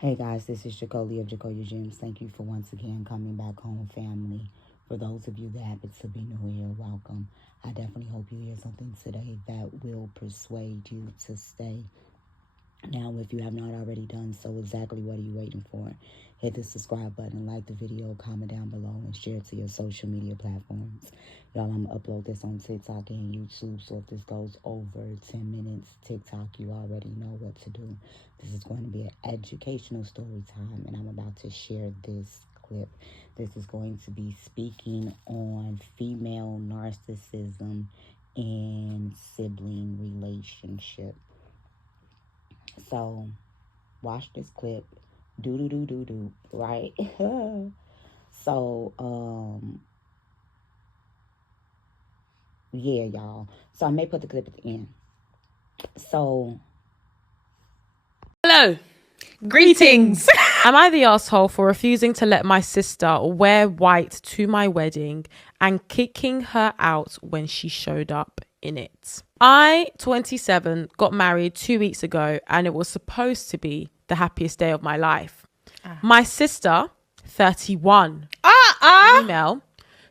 Hey guys, this is Jacolia of Jacolia Gems. Thank you for once again coming back home, family. For those of you that happen to be new here, welcome. I definitely hope you hear something today that will persuade you to stay. Now, if you have not already done so, exactly what are you waiting for? Hit the subscribe button, like the video, comment down below, and share it to your social media platforms. Y'all, I'm going to upload this on TikTok and YouTube, so if this goes over 10 minutes, TikTok, you already know what to do. This is going to be an educational story time, and I'm about to share this clip. This is going to be speaking on female narcissism in sibling relationship. So, watch this clip. Do, right? So, yeah, y'all. So, I may put the clip at the end. So, hello. Greetings. Am I the asshole for refusing to let my sister wear white to my wedding and kicking her out when she showed up in it? I, 27, got married 2 weeks ago and it was supposed to be the happiest day of my life. My sister, 31, female,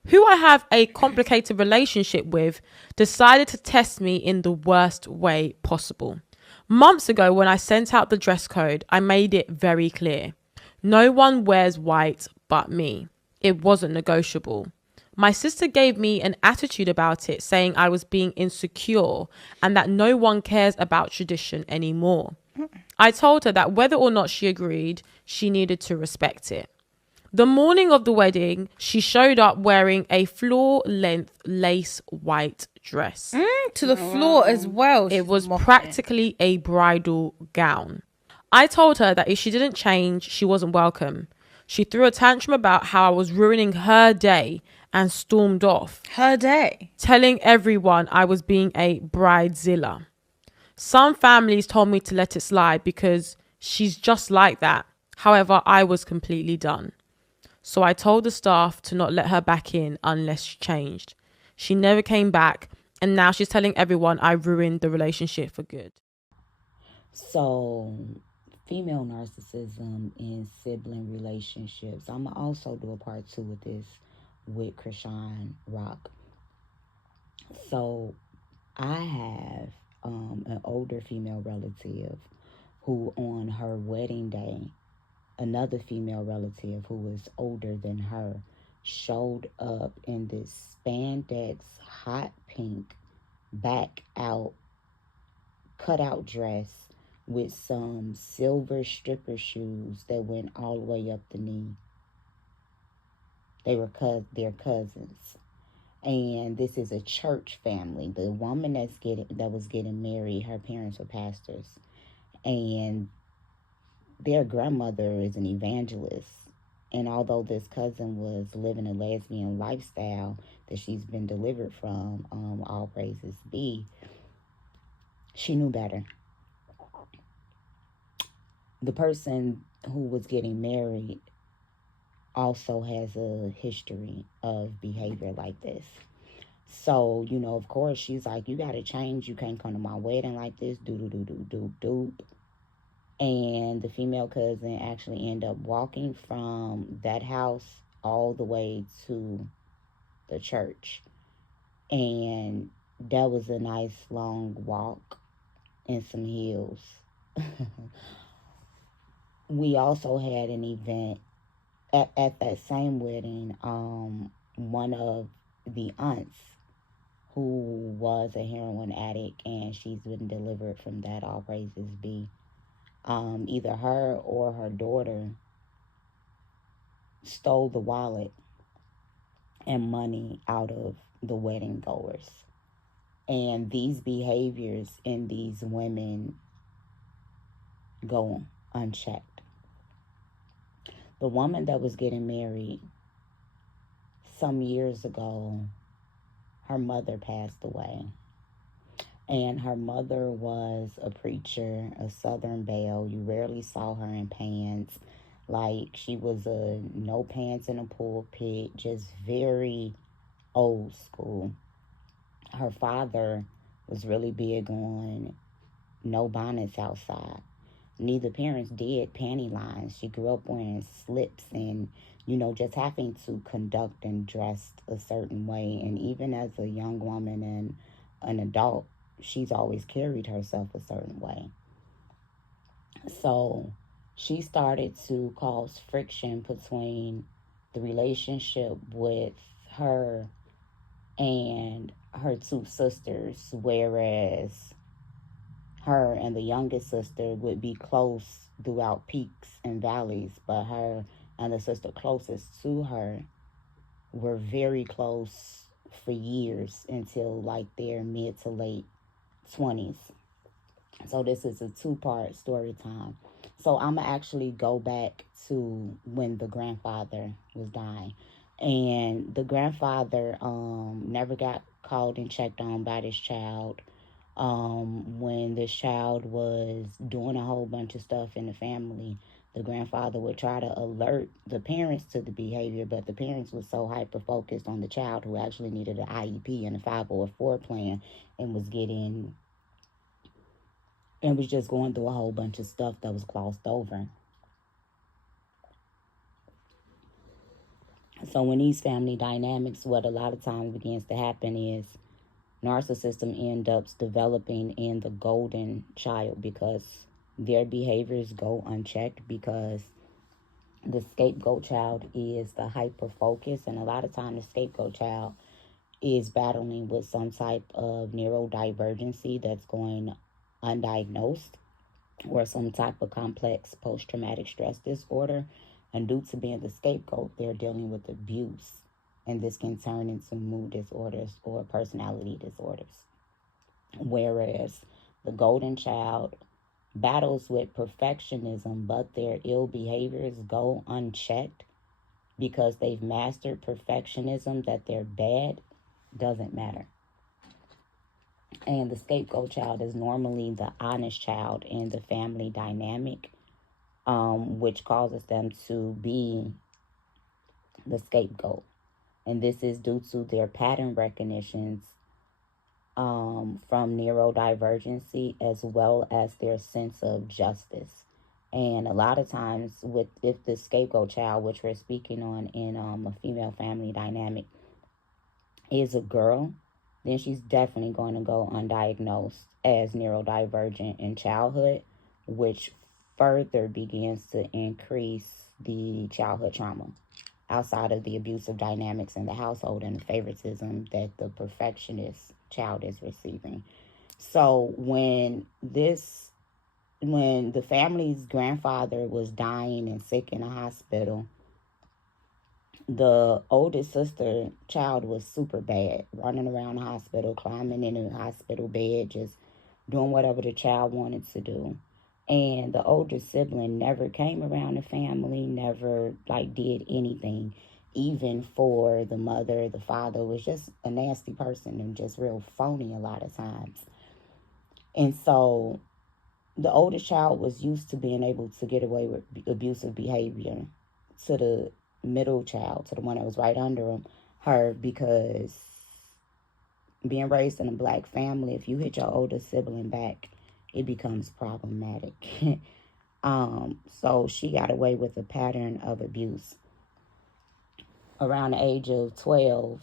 who I have a complicated relationship with, decided to test me in the worst way possible. Months ago, when I sent out the dress code, I made it very clear. No one wears white but me. It wasn't negotiable. My sister gave me an attitude about it, saying I was being insecure and that no one cares about tradition anymore. I told her that whether or not she agreed, she needed to respect it. The morning of the wedding, she showed up wearing a floor-length lace white dress. To the floor as well. It was practically a bridal gown. I told her that if she didn't change, she wasn't welcome. She threw a tantrum about how I was ruining her day and stormed off. Her day. Telling everyone I was being a bridezilla. Some families told me to let it slide because she's just like that. However, I was completely done. So I told the staff to not let her back in unless she changed. She never came back, and now she's telling everyone I ruined the relationship for good. So, female narcissism in sibling relationships. I'm going to also do a part 2 with this with Krishan Rock. So, I have an older female relative who on her wedding day, another female relative who was older than her showed up in this spandex hot pink back out cutout dress with some silver stripper shoes that went all the way up the knee. They were their cousins. And this is a church family. The woman that was getting married, her parents were pastors. And their grandmother is an evangelist. And although this cousin was living a lesbian lifestyle that she's been delivered from, all praises be, she knew better. The person who was getting married also has a history of behavior like this. So, of course, she's like, you got to change. You can't come to my wedding like this. Doop. And the female cousin actually ended up walking from that house all the way to the church. And that was a nice long walk in some heels. We also had an event at that same wedding. One of the aunts who was a heroin addict, and she's been delivered from that, all praises be. Either her or her daughter stole the wallet and money out of the wedding goers. And these behaviors in these women go unchecked. The woman that was getting married some years ago, her mother passed away. And her mother was a preacher, a Southern belle. You rarely saw her in pants. Like, she was a no pants in a pulpit, just very old school. Her father was really big on no bonnets outside. neither parents did panty lines. She grew up wearing slips and, just having to conduct and dress a certain way. And even as a young woman and an adult, she's always carried herself a certain way. So she started to cause friction between the relationship with her and her two sisters, whereas her and the youngest sister would be close throughout peaks and valleys, but her and the sister closest to her were very close for years until like their mid to late 20s. So this is a two-part story time. So I'm going to actually go back to when the grandfather was dying. And the grandfather never got called and checked on by this child. When this child was doing a whole bunch of stuff in the family, the grandfather would try to alert the parents to the behavior, but the parents were so hyper-focused on the child who actually needed an IEP and a 504 plan and was just going through a whole bunch of stuff that was glossed over. So when these family dynamics, what a lot of times begins to happen is narcissism ends up developing in the golden child because their behaviors go unchecked, because the scapegoat child is the hyper focus, and a lot of times the scapegoat child is battling with some type of neurodivergency that's going undiagnosed, or some type of complex post-traumatic stress disorder. And due to being the scapegoat, they're dealing with abuse, and this can turn into mood disorders or personality disorders. Whereas the golden child battles with perfectionism, but their ill behaviors go unchecked because they've mastered perfectionism, that they're bad doesn't matter. And the scapegoat child is normally the honest child in the family dynamic, which causes them to be the scapegoat. And this is due to their pattern recognitions from neurodivergency, as well as their sense of justice. And a lot of times if the scapegoat child, which we're speaking on in a female family dynamic, is a girl, then she's definitely going to go undiagnosed as neurodivergent in childhood, which further begins to increase the childhood trauma outside of the abusive dynamics in the household and the favoritism that the perfectionist child is receiving. So when the family's grandfather was dying and sick in a hospital, the oldest sister child was super bad, running around the hospital, climbing in the hospital bed, just doing whatever the child wanted to do. And the older sibling never came around the family, never did anything. Even for the mother, the father was just a nasty person and just real phony a lot of times. And so the oldest child was used to being able to get away with abusive behavior to the middle child, to the one that was right under her, because being raised in a black family, if you hit your older sibling back, it becomes problematic. So she got away with a pattern of abuse. Around the age of 12,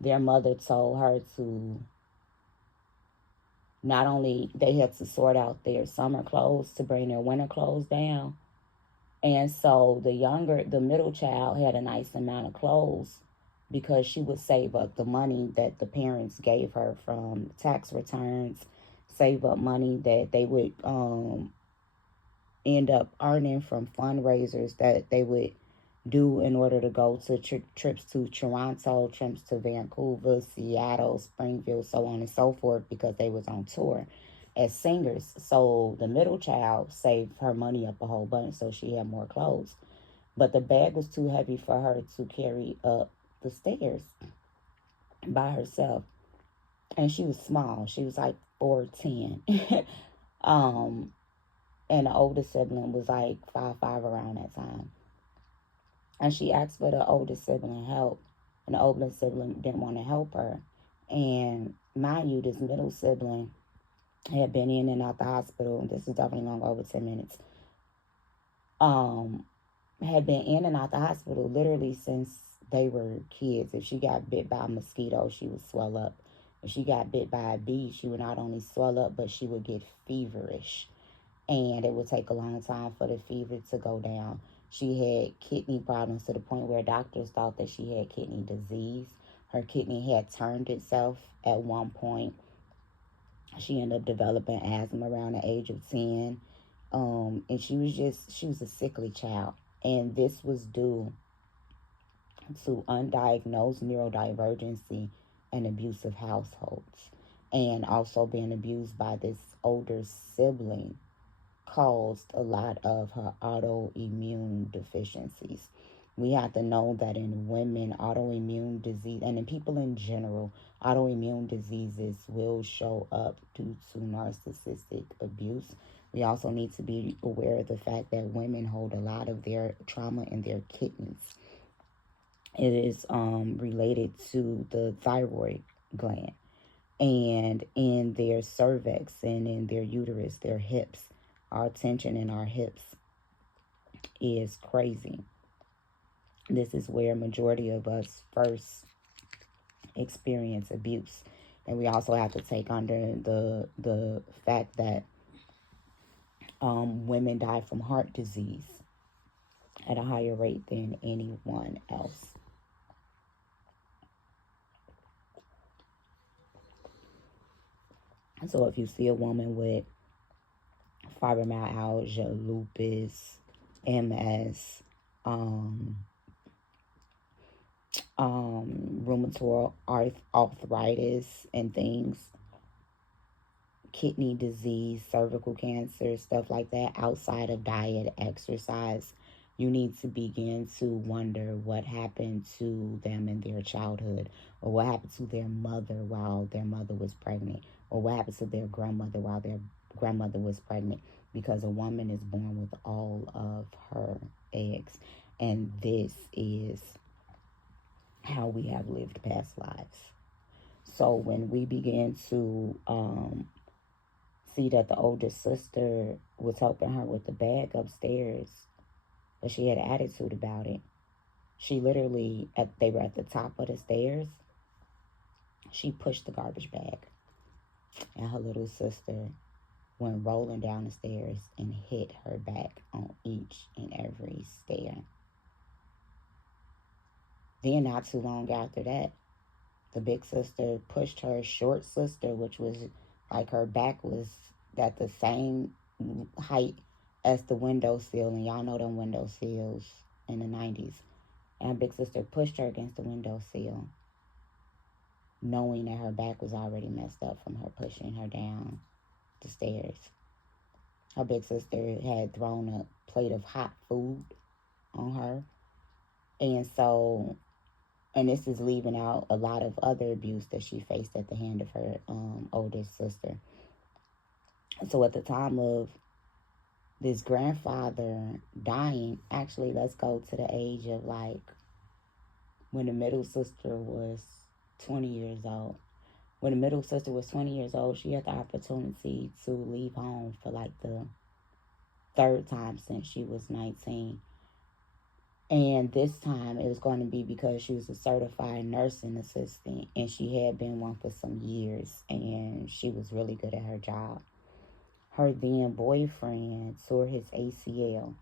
their mother told her to not only they had to sort out their summer clothes to bring their winter clothes down. And so the middle child had a nice amount of clothes because she would save up the money that the parents gave her from tax returns, save up money that they would end up earning from fundraisers that they would do in order to go to trips to Toronto, trips to Vancouver, Seattle, Springfield, so on and so forth, because they was on tour as singers. So the middle child saved her money up a whole bunch so she had more clothes. But the bag was too heavy for her to carry up the stairs by herself. And she was small. She was like 4'10". And the older sibling was like 5'5" around that time. And she asked for the older sibling help, and the older sibling didn't want to help her. And mind you, this middle sibling had been in and out the hospital, and this is definitely going to go over 10 minutes. um, had been in and out the hospital literally since they were kids. If she got bit by a mosquito, she would swell up. If she got bit by a bee, she would not only swell up, but she would get feverish. And it would take a long time for the fever to go down. She had kidney problems to the point where doctors thought that she had kidney disease. Her kidney had turned itself at one point. She ended up developing asthma around the age of 10. And she was a sickly child. And this was due to undiagnosed neurodivergency and abusive households. And also being abused by this older sibling caused a lot of her autoimmune deficiencies. We have to know that in women, autoimmune disease, and in people in general, autoimmune diseases will show up due to narcissistic abuse. We also need to be aware of the fact that women hold a lot of their trauma in their kidneys. It is related to the thyroid gland, and in their cervix and in their uterus, their hips. Our tension in our hips is crazy. This is where majority of us first experience abuse. And we also have to take under the fact that women die from heart disease at a higher rate than anyone else. So if you see a woman with fibromyalgia, lupus, MS, rheumatoid arthritis and things, kidney disease, cervical cancer, stuff like that, outside of diet, exercise, you need to begin to wonder what happened to them in their childhood, or what happened to their mother while their mother was pregnant, or what happened to their grandmother while their grandmother was pregnant, because a woman is born with all of her eggs. And this is how we have lived past lives. So when we begin to see that the older sister was helping her with the bag upstairs, but she had an attitude about it. She literally, they were at the top of the stairs, she pushed the garbage bag, and her little sister went rolling down the stairs and hit her back on each and every stair. Then not too long after that, the big sister pushed her short sister, which was like her back was at the same height as the windowsill, and y'all know them windowsills in the 90s. And big sister pushed her against the windowsill, knowing that her back was already messed up from her pushing her down the stairs. Her big sister had thrown a plate of hot food on her. And so, and this is leaving out a lot of other abuse that she faced at the hand of her oldest sister. So at the time of this grandfather dying, actually, let's go to the age of like when the middle sister was 20 years old. When the middle sister was 20 years old, she had the opportunity to leave home for like the third time since she was 19. And this time it was going to be because she was a certified nursing assistant, and she had been one for some years, and she was really good at her job. Her then boyfriend tore his ACL,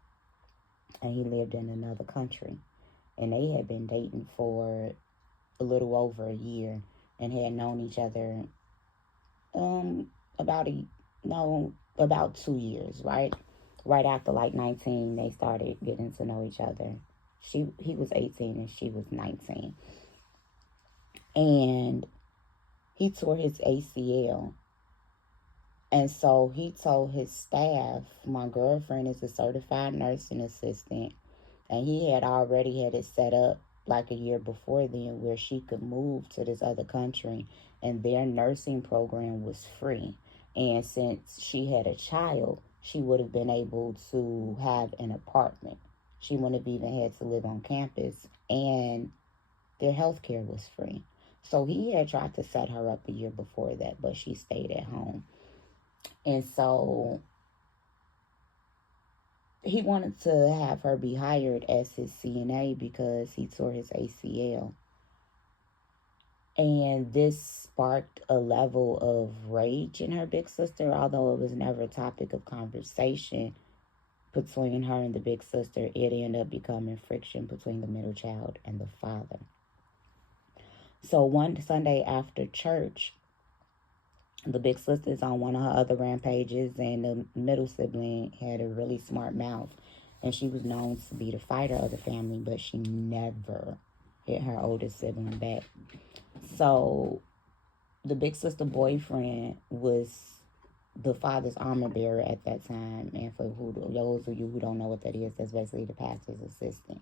and he lived in another country. And they had been dating for a little over a year and had known each other about 2 years, right? Right after like 19, they started getting to know each other. He was 18 and she was 19. And he tore his ACL. And so he told his staff, my girlfriend is a certified nursing assistant, and he had already had it set up like a year before then where she could move to this other country, and their nursing program was free. And since she had a child, she would have been able to have an apartment. She wouldn't have even had to live on campus, and their health care was free. So he had tried to set her up a year before that, but she stayed at home. And so he wanted to have her be hired as his CNA because he tore his ACL. And this sparked a level of rage in her big sister, although it was never a topic of conversation between her and the big sister. It ended up becoming friction between the middle child and the father. So one Sunday after church, the big sister's on one of her other rampages, and the middle sibling had a really smart mouth, and she was known to be the fighter of the family, but she never hit her older sibling back. So the big sister boyfriend was the father's armor bearer at that time, and for those of you who don't know what that is, that's basically the pastor's assistant.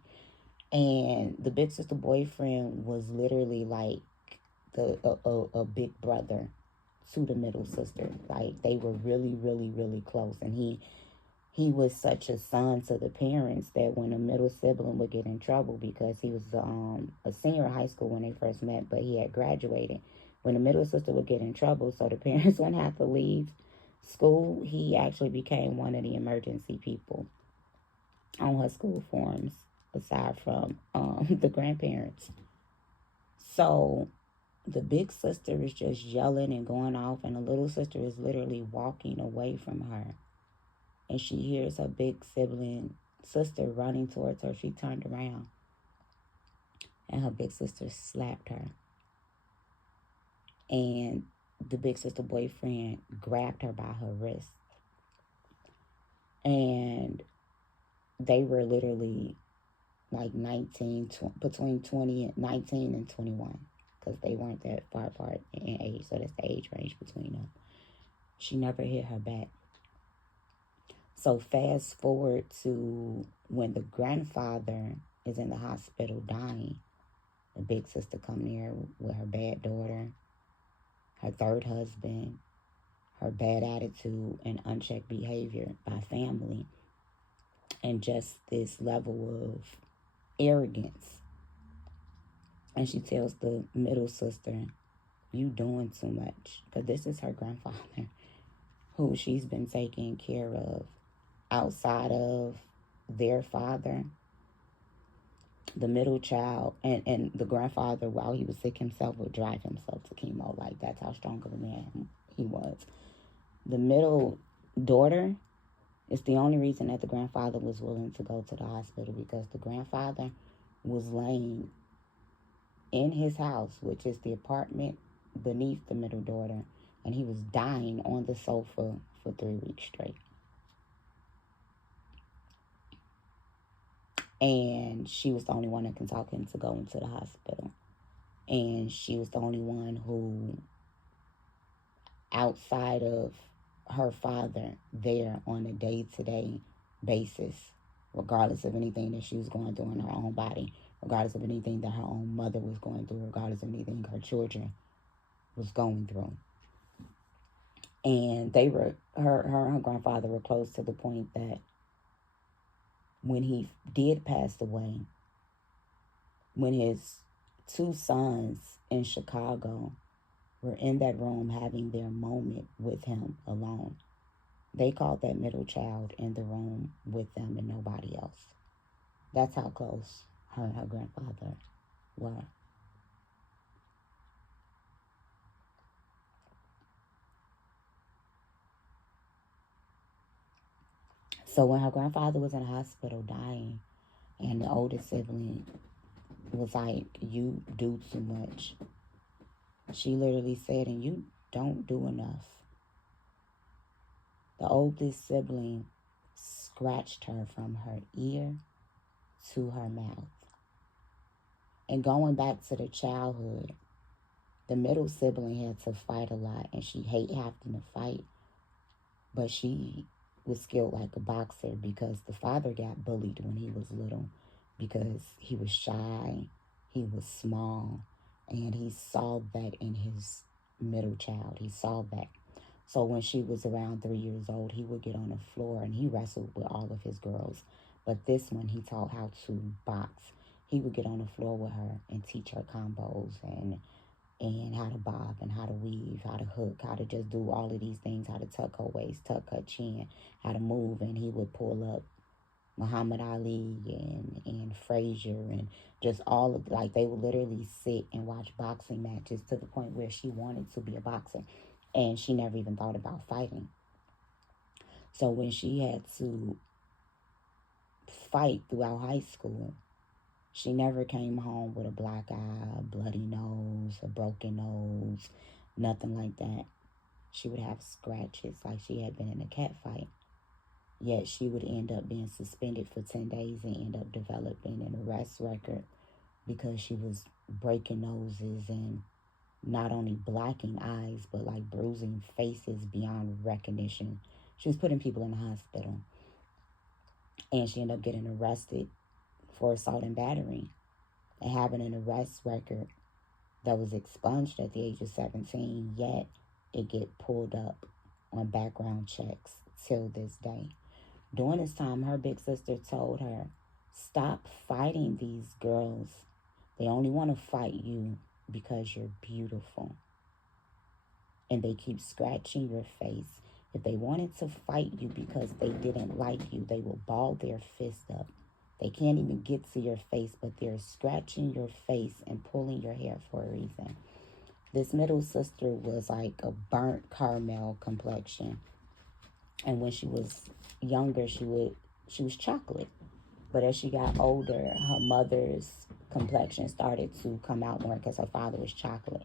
And the big sister boyfriend was literally like a big brother to the middle sister. Like, they were really, really, really close. And he was such a son to the parents that when the middle sibling would get in trouble, because he was a senior in high school when they first met, but he had graduated. When the middle sister would get in trouble, so the parents wouldn't have to leave school, he actually became one of the emergency people on her school forms, aside from the grandparents. So the big sister is just yelling and going off, and the little sister is literally walking away from her. And she hears her big sibling sister running towards her. She turned around, and her big sister slapped her. And the big sister boyfriend grabbed her by her wrist. And they were literally like between 19 and 21, because they weren't that far apart in age, so that's the age range between them. She never hit her back. So fast forward to when the grandfather is in the hospital dying, the big sister come there with her bad daughter, her third husband, her bad attitude and unchecked behavior by family, and just this level of arrogance. And she tells the middle sister, you doing too much. Because this is her grandfather, who she's been taking care of outside of their father. The middle child and the grandfather, while he was sick himself, would drive himself to chemo. Like, that's how strong of a man he was. The middle daughter is the only reason that the grandfather was willing to go to the hospital, because the grandfather was laying in his house, which is the apartment beneath the middle daughter, and he was dying on the sofa for 3 weeks straight. And she was the only one that can talk him to go into the hospital. And she was the only one who, outside of her father, there on a day-to-day basis, regardless of anything that she was going through in her own body, regardless of anything that her own mother was going through, regardless of anything her children was going through. And they were, her and her grandfather were close to the point that when he did pass away, when his 2 sons in Chicago were in that room having their moment with him alone, they called that middle child in the room with them and nobody else. That's how close her and her grandfather were. So when her grandfather was in the hospital dying, and the oldest sibling was like, you do too much, she literally said, and you don't do enough. The oldest sibling scratched her from her ear to her mouth. And going back to the childhood, the middle sibling had to fight a lot, and she hated having to fight, but she was skilled like a boxer, because the father got bullied when he was little because he was shy, he was small, and he saw that in his middle child. He saw that. So when she was around 3 years old, he would get on the floor and he wrestled with all of his girls. But this one, he taught how to box. He would get on the floor with her and teach her combos and how to bob and how to weave, how to hook, how to just do all of these things, how to tuck her waist, tuck her chin, how to move. And he would pull up Muhammad Ali and Frazier and just all of, like, they would literally sit and watch boxing matches to the point where she wanted to be a boxer, and she never even thought about fighting. So when she had to fight throughout high school, she never came home with a black eye, a bloody nose, a broken nose, nothing like that. She would have scratches like she had been in a cat fight. Yet she would end up being suspended for 10 days and end up developing an arrest record because she was breaking noses and not only blacking eyes, but like bruising faces beyond recognition. She was putting people in the hospital. And she ended up getting arrested for assault and battery and having an arrest record that was expunged at the age of 17, yet it get pulled up on background checks till this day. During this time, her big sister told her, stop fighting these girls. They only want to fight you because you're beautiful. And they keep scratching your face. If they wanted to fight you because they didn't like you, they will ball their fist up. They can't even get to your face, but they're scratching your face and pulling your hair for a reason. This middle sister was like a burnt caramel complexion. And when she was younger, she was chocolate. But as she got older, her mother's complexion started to come out more because her father was chocolate.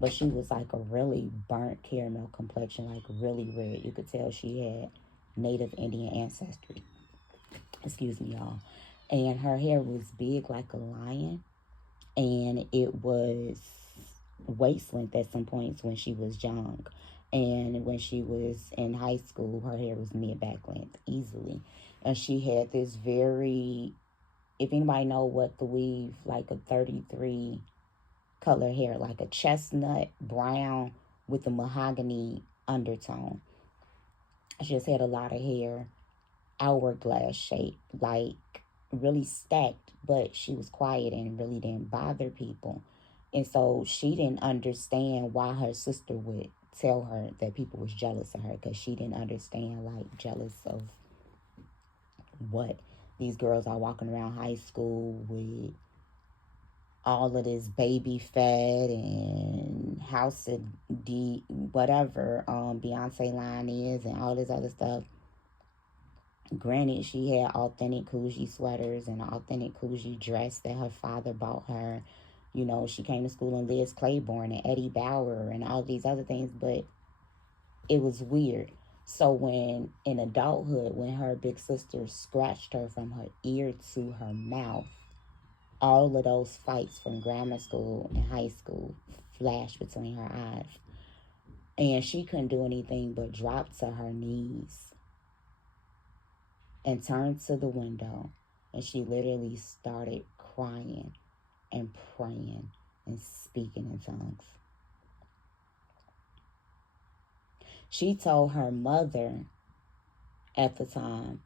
But she was like a really burnt caramel complexion, like really red. You could tell she had Native Indian ancestry. Excuse me, y'all. And her hair was big like a lion. And it was waist length at some points when she was young. And when she was in high school, her hair was mid-back length easily. And she had this very, if anybody know what the weave, like a 33 color hair, like a chestnut brown with a mahogany undertone. She just had a lot of hair, hourglass shape, like really stacked, but she was quiet and really didn't bother people. And so she didn't understand why her sister would tell her that people was jealous of her, because she didn't understand, like, jealous of what? These girls are walking around high school with all of this baby fat and House of D, whatever Beyonce line is, and all this other stuff. Granted, she had authentic Coogee sweaters and an authentic Coogee dress that her father bought her. You know, she came to school in Liz Claiborne and Eddie Bauer and all these other things, but it was weird. So when in adulthood, when her big sister scratched her from her ear to her mouth, all of those fights from grammar school and high school flashed between her eyes. And she couldn't do anything but drop to her knees and turn to the window. And she literally started crying and praying and speaking in tongues. She told her mother at the time,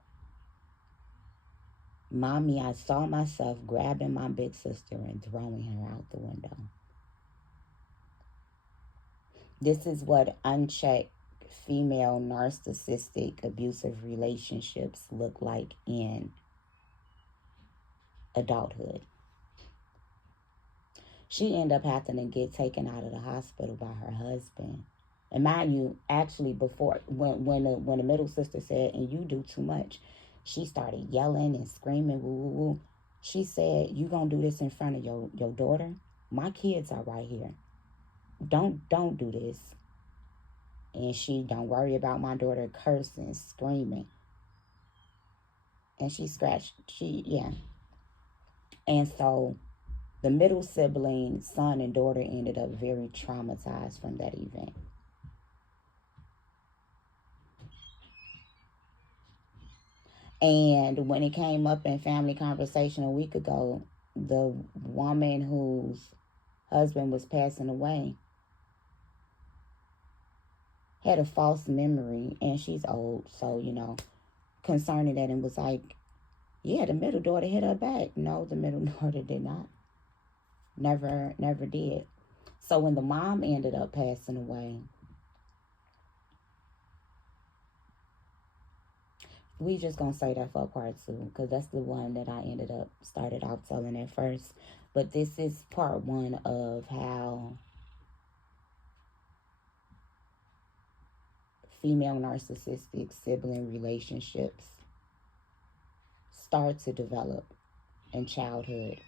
Mommy, I saw myself grabbing my big sister and throwing her out the window. This is what unchecked female narcissistic abusive relationships look like in adulthood. She ended up having to get taken out of the hospital by her husband. And mind you, actually before, when the middle sister said, and you do too much, she started yelling and screaming, woo, woo, woo. She said, you gonna do this in front of your daughter? My kids are right here. Don't do this. And she, don't worry about my daughter cursing, screaming. And she scratched, And so the middle sibling, son and daughter, ended up very traumatized from that event. And when it came up in family conversation a week ago, the woman whose husband was passing away had a false memory, and she's old, so, you know, concerning that, and was like, yeah, the middle daughter hit her back. No, the middle daughter did not. Never did. So when the mom ended up passing away, we just gonna say that for part 2, because that's the one that I started off telling at first. But this is part 1 of how female narcissistic sibling relationships start to develop in childhood,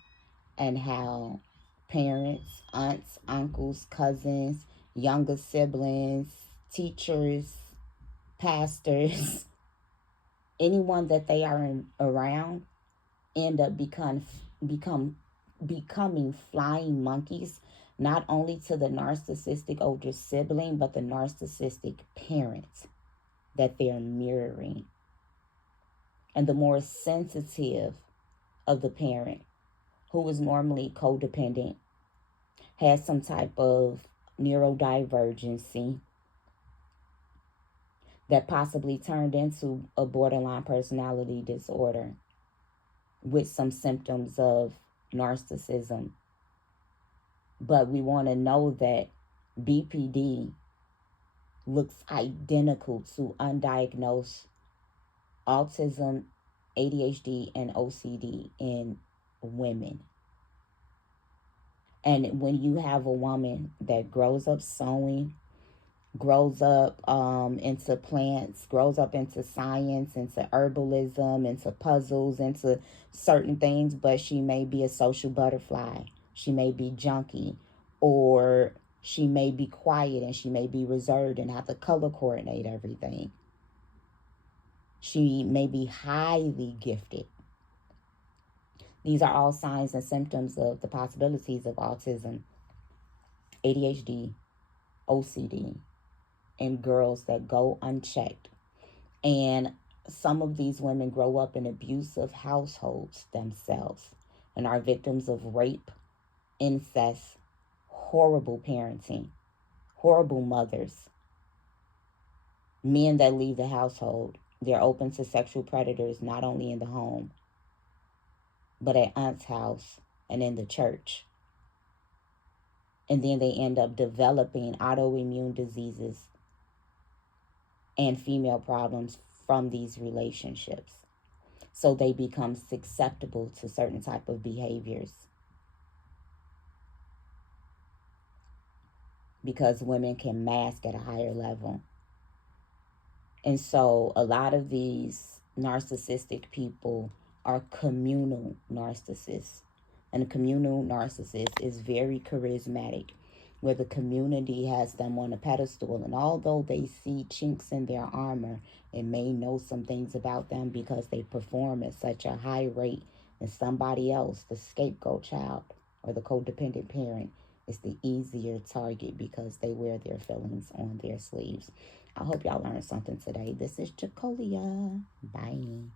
and how parents, aunts, uncles, cousins, younger siblings, teachers, pastors, anyone that they are around end up becoming flying monkeys, not only to the narcissistic older sibling, but the narcissistic parent that they're mirroring. And the more sensitive of the parent, who is normally codependent, has some type of neurodivergency that possibly turned into a borderline personality disorder with some symptoms of narcissism. But we want to know that BPD looks identical to undiagnosed autism, ADHD, and OCD in women. And when you have a woman that grows up sewing, grows up into plants, grows up into science, into herbalism, into puzzles, into certain things, but she may be a social butterfly, she may be junky, or she may be quiet and she may be reserved and have to color coordinate everything. She may be highly gifted. These are all signs and symptoms of the possibilities of autism, ADHD, OCD, in girls that go unchecked. And some of these women grow up in abusive households themselves and are victims of rape, incest, horrible parenting, horrible mothers. Men that leave the household, they're open to sexual predators, not only in the home, but at aunt's house and in the church. And then they end up developing autoimmune diseases and female problems from these relationships. So they become susceptible to certain type of behaviors, because women can mask at a higher level. And so a lot of these narcissistic people are communal narcissists. And a communal narcissist is very charismatic, where the community has them on a pedestal. And although they see chinks in their armor and may know some things about them because they perform at such a high rate, and somebody else, the scapegoat child or the codependent parent, is the easier target because they wear their feelings on their sleeves. I hope y'all learned something today. This is Jacolia. Bye.